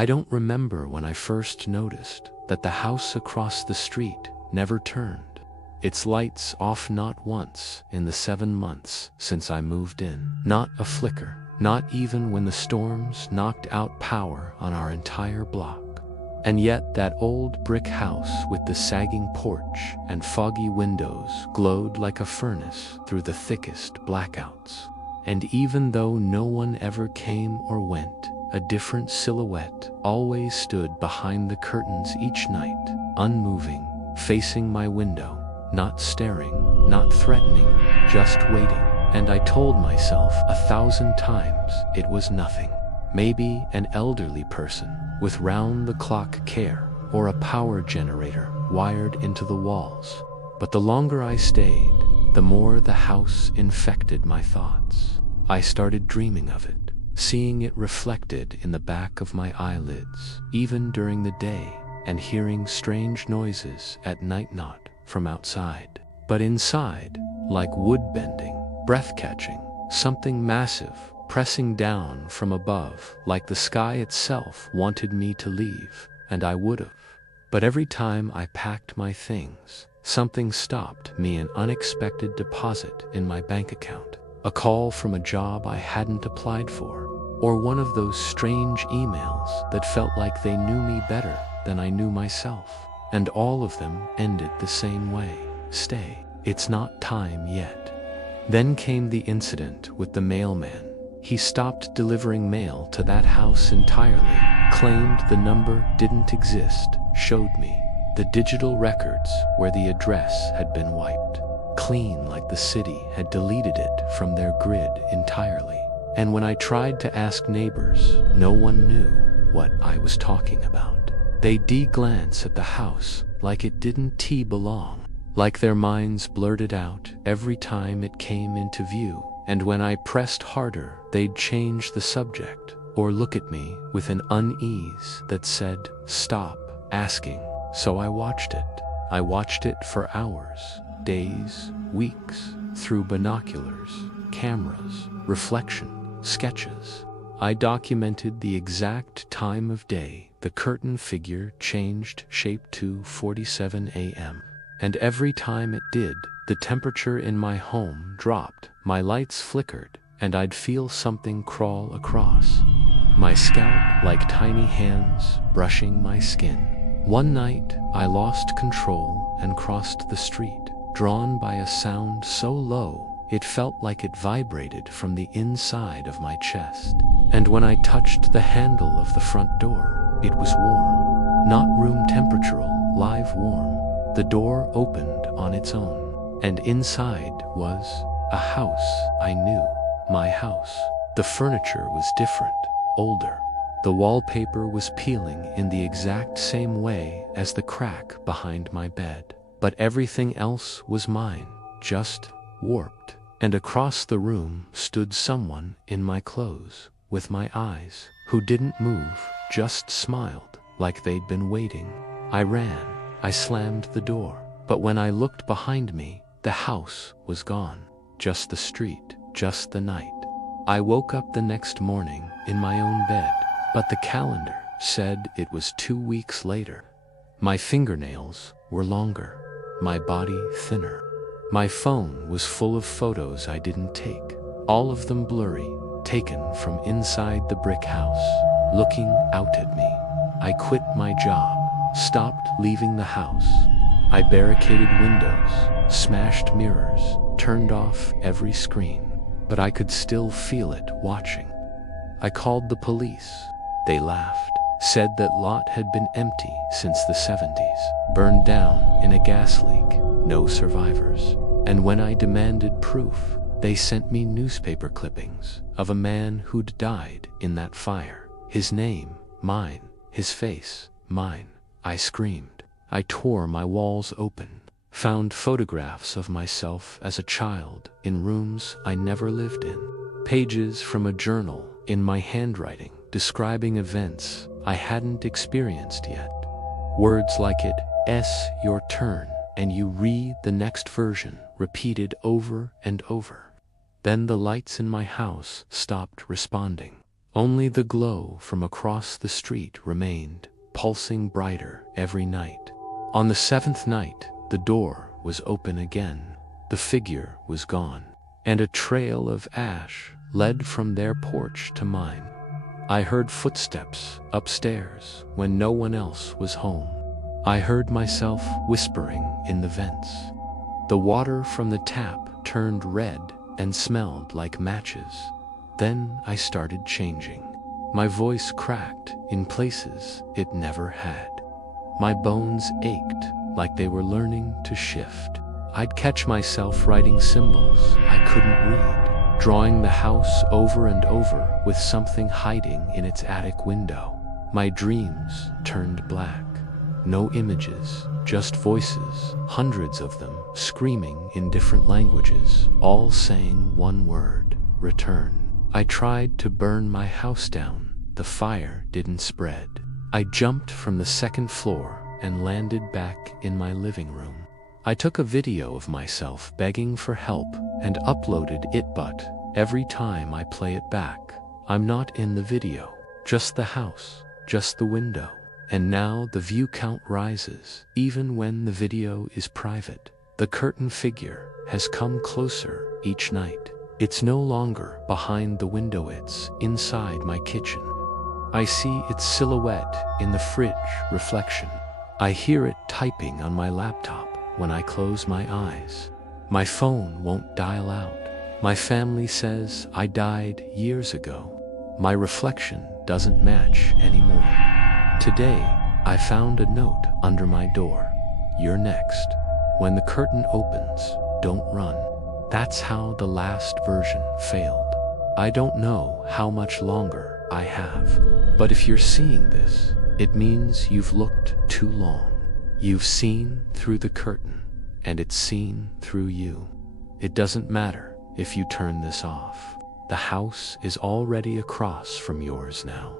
I don't remember when I first noticed that the house across the street never turned its lights off, not once in the 7 months since I moved in. Not a flicker, not even when the storms knocked out power on our entire block. And yet that old brick house with the sagging porch and foggy windows glowed like a furnace through the thickest blackouts. And even though no one ever came or went, a different silhouette always stood behind the curtains each night, unmoving, facing my window, not staring, not threatening, just waiting. And I told myself 1,000 times it was nothing. Maybe an elderly person with round-the-clock care, or a power generator wired into the walls. But the longer I stayed, the more the house infected my thoughts. I started dreaming of it, seeing it reflected in the back of my eyelids, even during the day, and hearing strange noises at night, not from outside, but inside, like wood bending, breath-catching, something massive pressing down from above, like the sky itself wanted me to leave, and I would've. But every time I packed my things, something stopped me: an unexpected deposit in my bank account, a call from a job I hadn't applied for, or one of those strange emails that felt like they knew me better than I knew myself. And all of them ended the same way: stay, it's not time yet. Then came the incident with the mailman. He stopped delivering mail to that house entirely, claimed the number didn't exist, showed me the digital records where the address had been wiped clean, like the city had deleted it from their grid entirely. And when I tried to ask neighbors, no one knew what I was talking about. They'd glance at the house like it didn't belong, like their minds blurred it out every time it came into view. And when I pressed harder, they'd change the subject or look at me with an unease that said, "Stop asking." So I watched it. I watched it for hours, days, weeks, through binoculars, cameras, reflection, sketches. I documented the exact time of day the curtain figure changed shape to 47 a.m. And every time it did, the temperature in my home dropped, my lights flickered, and I'd feel something crawl across my scalp like tiny hands brushing my skin. One night, I lost control and crossed the street, drawn by a sound so low it felt like it vibrated from the inside of my chest. And when I touched the handle of the front door, it was warm. Not room temperatural, live warm. The door opened on its own, and inside was a house I knew, my house. The furniture was different, older. The wallpaper was peeling in the exact same way as the crack behind my bed. But everything else was mine, just warped. And across the room stood someone in my clothes, with my eyes, who didn't move, just smiled, like they'd been waiting. I ran. I slammed the door. But when I looked behind me, the house was gone. Just the street, just the night. I woke up the next morning in my own bed, but the calendar said it was 2 weeks later. My fingernails were longer, my body thinner. My phone was full of photos I didn't take, all of them blurry, taken from inside the brick house, looking out at me. I quit my job, stopped leaving the house. I barricaded windows, smashed mirrors, turned off every screen, but I could still feel it watching. I called the police. They laughed, said that lot had been empty since the 70s, burned down in a gas leak, no survivors. And when I demanded proof, they sent me newspaper clippings of a man who'd died in that fire. His name, mine. His face, mine. I screamed. I tore my walls open, found photographs of myself as a child in rooms I never lived in, pages from a journal in my handwriting describing events I hadn't experienced yet. Words like it's your turn, and you read the next version, repeated over and over. Then the lights in my house stopped responding. Only the glow from across the street remained, pulsing brighter every night. On the 7th night, the door was open again. The figure was gone, and a trail of ash led from their porch to mine. I heard footsteps upstairs when no one else was home. I heard myself whispering in the vents. The water from the tap turned red and smelled like matches. Then I started changing. My voice cracked in places it never had. My bones ached like they were learning to shift. I'd catch myself writing symbols I couldn't read, drawing the house over and over with something hiding in its attic window. My dreams turned black. No images, just voices, hundreds of them, screaming in different languages, all saying one word: return. I tried to burn my house down. The fire didn't spread. I jumped from the 2nd floor and landed back in my living room. I took a video of myself begging for help and uploaded it, but every time I play it back, I'm not in the video, just the house, just the window. And now the view count rises, even when the video is private. The curtain figure has come closer each night. It's no longer behind the window, it's inside my kitchen. I see its silhouette in the fridge reflection. I hear it typing on my laptop when I close my eyes. My phone won't dial out. My family says I died years ago. My reflection doesn't match anymore. Today, I found a note under my door. You're next. When the curtain opens, don't run. That's how the last version failed. I don't know how much longer I have, but if you're seeing this, it means you've looked too long. You've seen through the curtain, and it's seen through you. It doesn't matter if you turn this off. The house is already across from yours now.